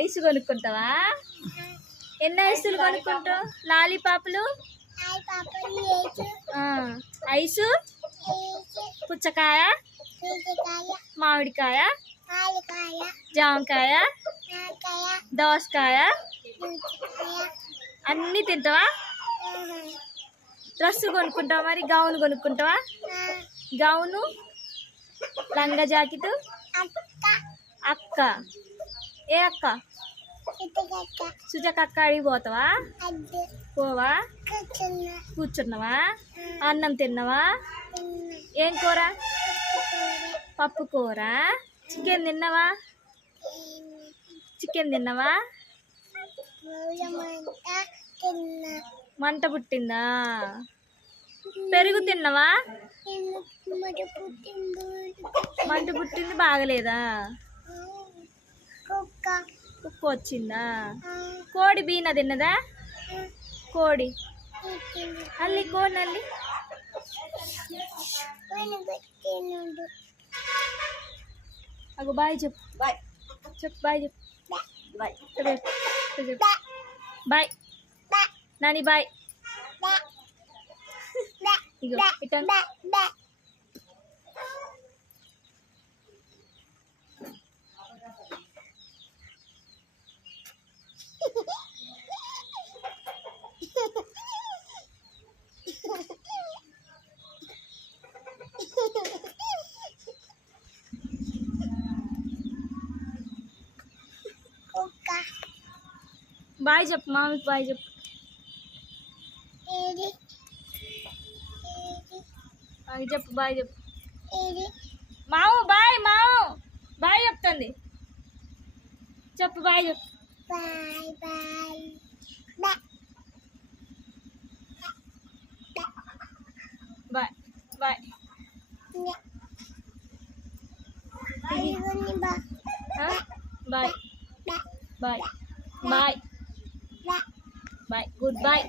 Ice కొనుక్కుంటావా? ఎన్ని ఐసులు కొనుక్కుంటావు? లాలీపాపులు, ice, పుచ్చకాయ, మామిడికాయ, జామకాయ, దోసకాయ అన్నీ తింటావా? డ్రెస్ కొనుక్కుంటావా? మరి గౌన్ కొనుక్కుంటావా? గౌను, లంగా జాకెట్. అక్క ఏ అక్క? సుజాక అక్క అడిగి పోతావా? పోవా? కూర్చున్నావా? అన్నం తిన్నావా? ఏం కూర? పప్పు కూర. చికెన్ తిన్నావా? చికెన్ తిన్నావా? మంట పుట్టిందా? పెరుగు తిన్నావా? మంట పుట్టింది, బాగలేదా? కుక్క వచ్చిందా? కోడి బీన తిన్నదా? కోడి అల్లి కోడి అల్లి అగో బాయ్ చెప్పు. బాయ్ చెప్పు. బాయ్ చెప్పు. బాయ్ నాని. బాయ్. ఇగో ఇటన్. బాయ్ చెప్పు మామికి. బాయ్ చెప్పు. చెప్పు బాయ్ చెప్పు. మావు బాయ్. మావు బాయ్ చెప్తుంది. చెప్పు బాయ్ చెప్పు. Bye bye. Bye bye bye bye. Good bye.